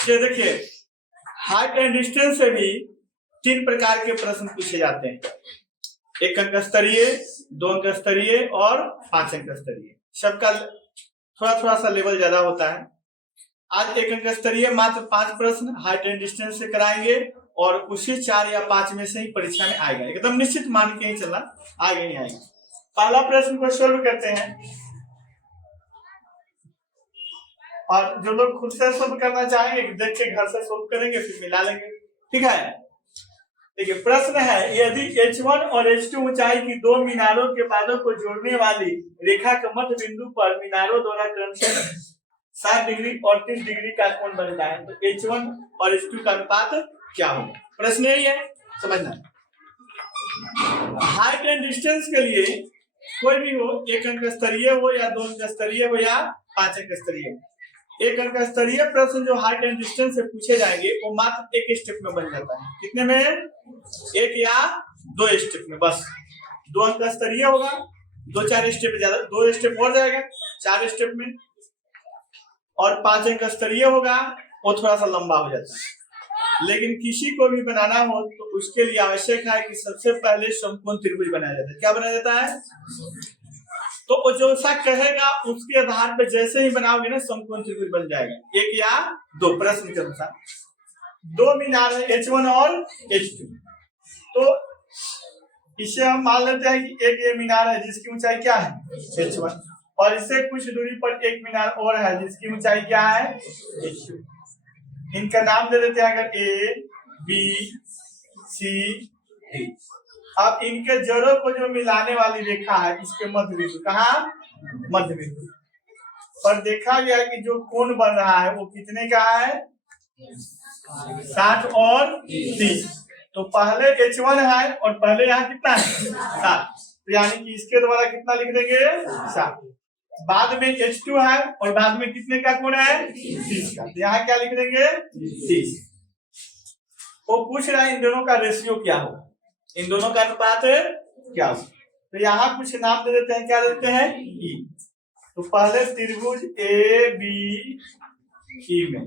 ये देखिए, height and distance से भी 3 प्रकार के प्रश्न पूछे जाते हैं। 1 अंक स्तरीय, 2 अंक स्तरीय और 5 अंक स्तरीय। सबका थोड़ा सा लेवल ज्यादा होता है। आज 1 अंक स्तरीय मात्र 5 प्रश्न हाइट एंड डिस्टेंस से कराएंगे और उसी 4 या 5 में से ही परीक्षा में आएगा। एकदम निश्चित मान के ही चलना, आगे नहीं आएगा। पहला प्रश्न को सोल्व करते हैं और जो लोग खुद से सोल्व करना चाहेंगे देख के घर से सोल्व करेंगे, फिर मिला लेंगे। ठीक है, देखिए प्रश्न है, यदि H1 और H2 ऊंचाई की 2 मीनारों के बालों को जोड़ने वाली रेखा के मध्य बिंदु पर मीनारों द्वारा क्रमशः 60 डिग्री और 30 डिग्री का कोण बनता है, तो H1 और H2 का अनुपात क्या होगा? प्रश्न यही है, समझना। हाइट एंड डिस्टेंस के लिए कोई भी हो, 1 अंक स्तरीय हो या 2 अंक स्तरीय हो या 5 अंक स्तरीय हो, 1 अंक स्तरीय प्रश्न जो हाइट एंड डिस्टेंस से पूछे जाएंगे वो मात्र 1 स्टेप में बन जाता है। कितने में? 1 या 2 स्टेप में बस। 2 अंक स्तरीय होगा 2-4 स्टेप ज्यादा, 2 स्टेप और जाएगा 4 स्टेप में, और 5 अंक स्तरीय होगा वो थोड़ा सा लंबा हो जाता है। लेकिन किसी को भी बनाना हो तो उसके लिए आवश्यक है कि सबसे पहले समकोण त्रिभुज बनाया जाता है। क्या बनाया जाता है? तो वो जो सा कहेगा उसके आधार पर जैसे ही बनाओगे ना समकोण त्रिभुज बन जाएगा। 1 या 2 प्रश्न के अनुसार 2 मीनार है H1 और H2, तो इसे हम मान लेते हैं कि एक ये मीनार है जिसकी ऊंचाई क्या है? H1, और इससे कुछ दूरी पर एक मीनार और है जिसकी ऊंचाई क्या है? H2। इनका नाम दे देते हैं अगर A, B, C, D। अब इनके जड़ों को जो मिलाने वाली रेखा है इसके मध्य बिंदु, कहाँ? मध्य बिंदु पर देखा गया कि जो कोण बन रहा है वो कितने का है? 60 और 30। तो पहले H1 है और पहले यहाँ कितना है? 7, तो यानी कि इसके द्वारा कितना लिख देंगे? 7। बाद में H2 है और बाद में कितने का कोण है? 30 का, तो यहाँ क्या लिख देंगे? 30। वो पूछ रहा है इन दोनों का रेशियो क्या होगा, इन दोनों का अनुपात क्या होगा। तो यहाँ कुछ नाम दे देते हैं, क्या देते हैं? E। तो पहले त्रिभुज ABE में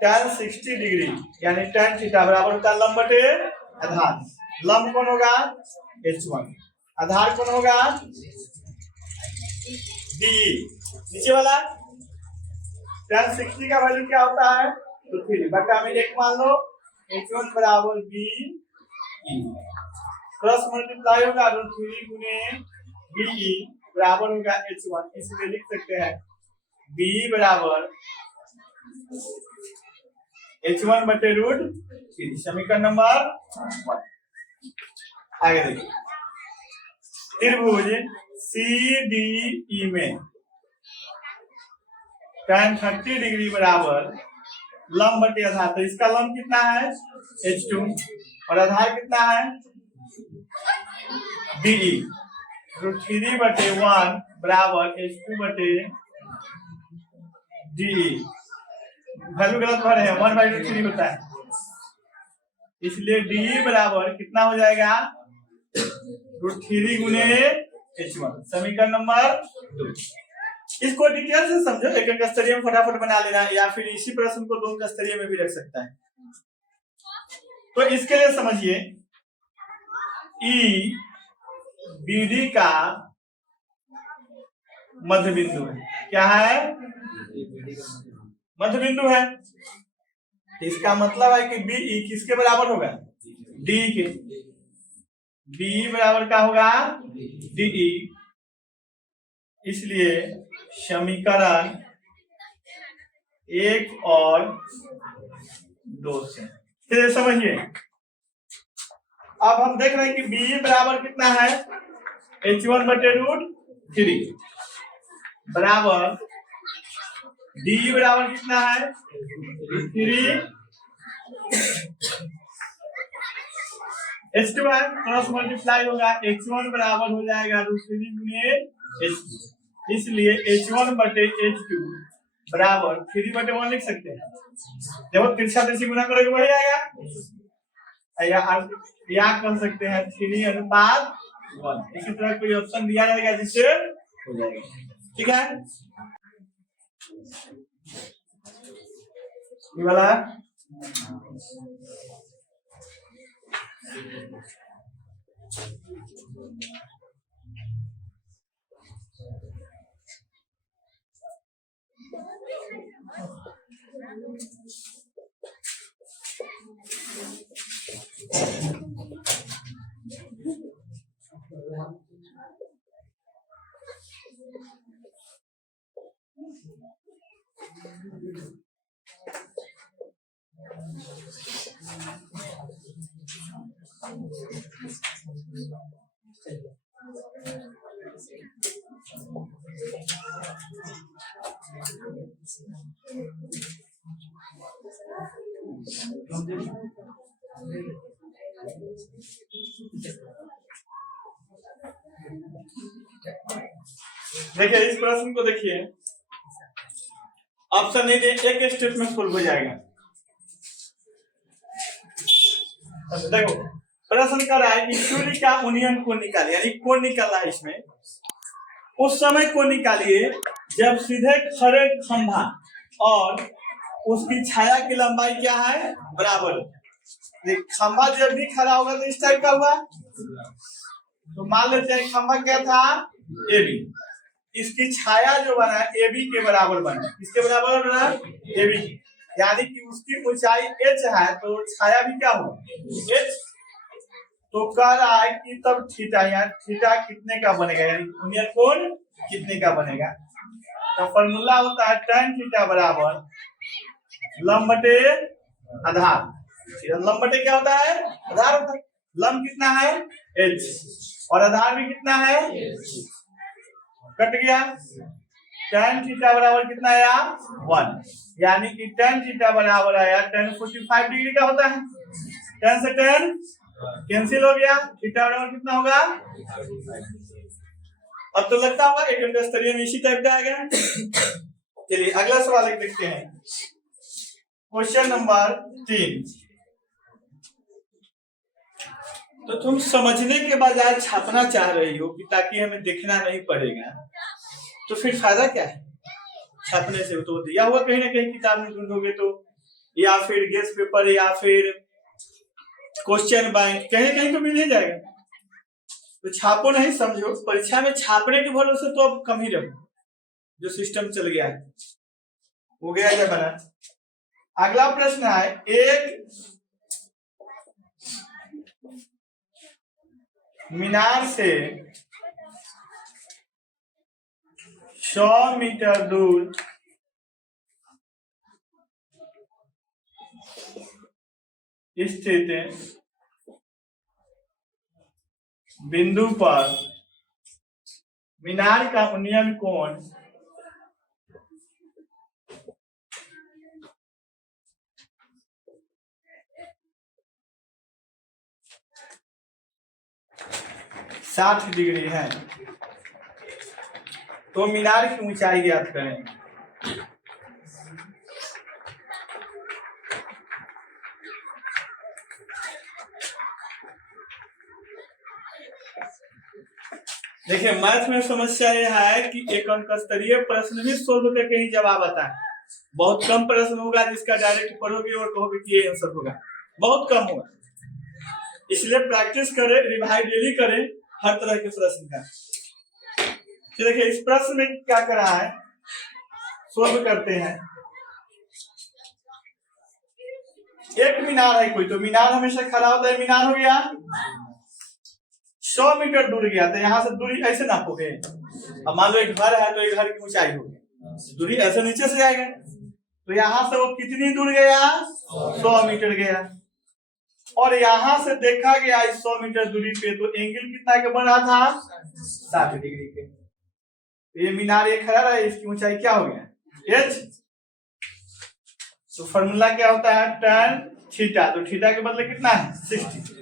tan 60 डिग्री यानी tan थीटा बराबर होता है लंब बटे आधार। लंब कौन होगा? H1, आधार कौन होगा? DE। नीचे वाला tan 60 का वैल्यू क्या होता है? तो 3 बटा में 1 मान लो, H1 बराबर BE, क्रॉस मल्टीप्लाई होगा तो 3 गुने BE बराबर होगा H1। इसलिए लिख सकते हैं BE बराबर H1 बटे √3। समीकरण नंबर 1। आगे देखिए, त्रिभुज CDE में tan 30 डिग्री बराबर लंब बटे आधार, तो इसका लंब कितना है? H2 और आधार कितना है? BE। √3 बटे 1 बराबर H2 बटे DE। वैल्यू गलत भरे हैं, 1/√3 होता है, इसलिए DE बराबर कितना हो जाएगा? √3 गुने H1। समीकरण नंबर 2। इसको डिटेल से समझो, 1 अंक स्तरीय में फटाफट बना लेना, या फिर इसी प्रश्न को 2 अंक स्तरीय में भी रख सकता है। तो इसके लिए समझिए EBD का मध्य बिंदु है। क्या है? मध्य बिंदु है। इसका मतलब है कि BE किसके बराबर होगा? DE के। BE बराबर क्या होगा? DE। इसलिए समीकरण 1 और 2 से समझिए। अब हम देख रहे हैं कि BE बराबर कितना है? H1 बटे √3 बराबर DE बराबर कितना है? √3। H2 है, क्रॉस मल्टीप्लाई होगा, H1 बराबर हो जाएगा √3 गुने H2। इसलिए H1 बटे H2 बराबर 3 बटे 1 लिख सकते हैं। जब तिरछा तिरछी गुना करोगे वही आएगा, या कर सकते हैं 3:1। इसी तरह कोई ऑप्शन दिया जाएगा जिससे हो जाएगा। ठीक है, ये वाला देखिए, इस प्रश्न को देखिए, ऑप्शन नहीं दे, एक स्टेप में सोल्व हो जाएगा। अच्छा देखो, प्रश्न कर रहा है कि सूर्य का उन्नयन को निकालिए, यानी कौन निकालना है इसमें। उस समय को निकालिए जब सीधे खड़े खंभा और उसकी छाया की लंबाई क्या है, बराबर। खंभा जब भी खड़ा होगा तो इस टाइप का हुआ, तो मान लेते हैं खंभा क्या था, ए बी। इसकी छाया जो बना ए बी के बराबर बना, किसके बराबर बना, ए बी, यानी कि उसकी ऊंचाई h है तो छाया भी क्या होगा, h। तो कह रहा है कि तब थीटा, यानी थीटा कितने का बनेगा, यानी उन्नयन कोण कितने का बनेगा। तो फॉर्मूला होता है tan थीटा बराबर लंब बटे आधार। लंब बटे क्या होता है, आधार होता है। लंब कितना है, h, और आधार भी कितना है, कट गया। tan थीटा बराबर कितना आया, 1, यानी कि tan थीटा बराबर आया tan 45 डिग्री का होता है। tan से tan कैंसिल हो गया, थीटा बराबर कितना होगा। अब तो लगता होगा एक अंक स्तरीय में इसी टाइप का आएगा। चलिए अगला सवाल एक देखते हैं, क्वेश्चन नंबर 3। तो तुम समझने के बजाय छापना चाह रही हो कि ताकि हमें देखना नहीं पड़ेगा, तो फिर फायदा क्या है छापने से। तो दिया हुआ कहीं ना कहीं किताब में ढूंढोगे तो, या फिर गेस्ट पेपर, या फिर क्वेश्चन बैंक, कहीं कहीं तो मिल ही जाएगा। तो छापो नहीं, समझो परीक्षा में छापने के भरोसे तो अब कम ही रहो। जो सिस्टम चल गया है हो गया या बना। अगला प्रश्न है, एक मीनार से 100 मीटर दूर स्थित बिंदु पर मीनार का उन्नयन कोण 60 डिग्री है। तो मीनार की ऊंचाई ज्ञात करें। देखिए मैथ में समस्या यह है कि एक अंक स्तरीय प्रश्न भी सोल्व करके ही जवाब आता है। बहुत कम प्रश्न होगा जिसका डायरेक्ट पढ़ोगे और कहोगे कि ये आंसर होगा, बहुत कम होगा। इसलिए प्रैक्टिस करें, रिवाइज डेली करें हर तरह के प्रश्न का। देखिए इस प्रश्न में क्या कर रहा है, सोल्व करते हैं। एक मीनार है कोई, तो मीनार हमेशा खड़ा होता है, मीनार हो गया 100 मीटर दूर गया, तो यहाँ से दूरी ऐसे नापोगे। अब मान लो एक घर है तो एक घर की ऊंचाई होगी, दूरी ऐसे नीचे से जाएगा, तो यहाँ से वो कितनी दूर गया, 100 मीटर गया। और यहाँ से देखा गया इस 100 मीटर दूरी पे, तो एंगल कितना के बन रहा था, 60 डिग्री के। तो ये मीनार ये खड़ा है, इसकी ऊंचाई क्या हो गया, h। तो फॉर्मूला क्या होता है, tan थीटा, तो थीटा के बदले कितना है 60,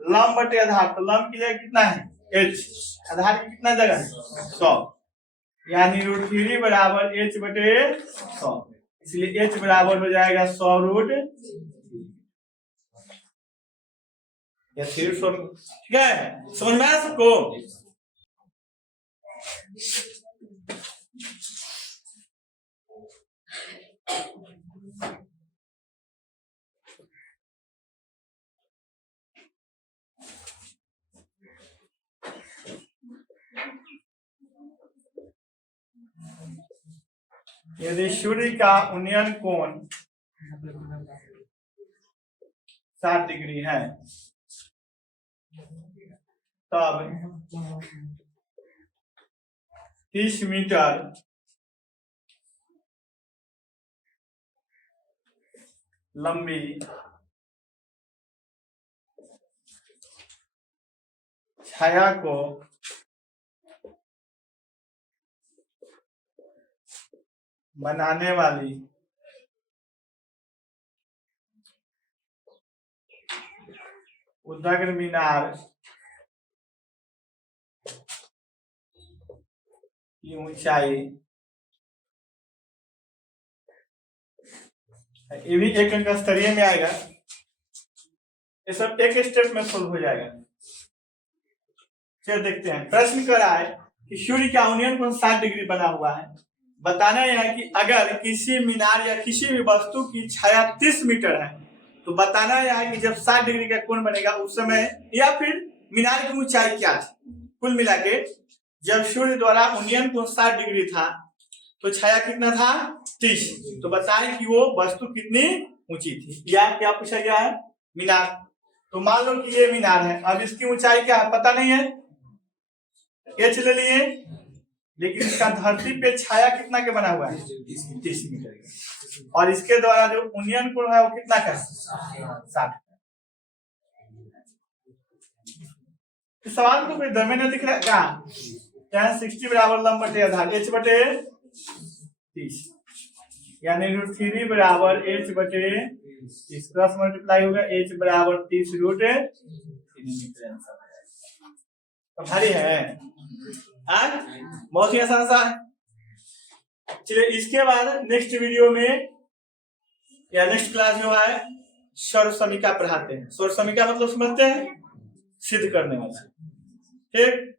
लंब बटे आधार, तो लंब की जगह कितना है h, आधार की कितना जगह है 100, यानी √3 बराबर h बटे 100। इसलिए h बराबर हो जाएगा 100√, या 300। ठीक है, समझ में आया सबको। यदि सूर्य का उन्नयन कोण 60 डिग्री है तब 30 मीटर लंबी छाया को बनाने वाली उदग्र मीनार की ऊंचाई, ये भी एक अंक स्तरीय में आएगा, ये सब एक स्टेप में सोल्व हो जाएगा। चलिए देखते हैं, प्रश्न कर रहा है कि सूर्य का उन्नयन कोण 60 डिग्री बना हुआ है। बताना यह है कि अगर किसी मीनार या किसी भी वस्तु की छाया 30 मीटर है तो बताना यह है कि जब 60 डिग्री का कोण बनेगा उस समय, या फिर मीनार की ऊंचाई क्या थी। कुल मिला के जब सूर्य द्वारा उन्नयन कोण 60 डिग्री था तो छाया कितना था 30, तो बताएं कि वो वस्तु कितनी ऊंची थी। या क्या पूछा गया है, मीनार। तो मान लो कि ये मीनार है, अब इसकी ऊंचाई क्या है पता नहीं है, एच ले लिए, लेकिन इसका धरती पे छाया कितना के बना हुआ है 30 मीटर का, और इसके द्वारा जो उन्नयन कोण है वो कितना का 60। सवाल को कोई दमे न दिख रहा है क्या, 60 बराबर लंब बटे आधार h बटे 30, यानी √3 बराबर h बटे 30, क्रॉस मल्टीप्लाई होगा, h बराबर 30 √3। तो भारी है, बहुत ही आसान सा है। चलिए इसके बाद नेक्स्ट वीडियो में या नेक्स्ट क्लास जो है सर्व समीका पढ़ाते हैं। सर्व समीका मतलब समझते हैं, सिद्ध करने वाला। ठीक।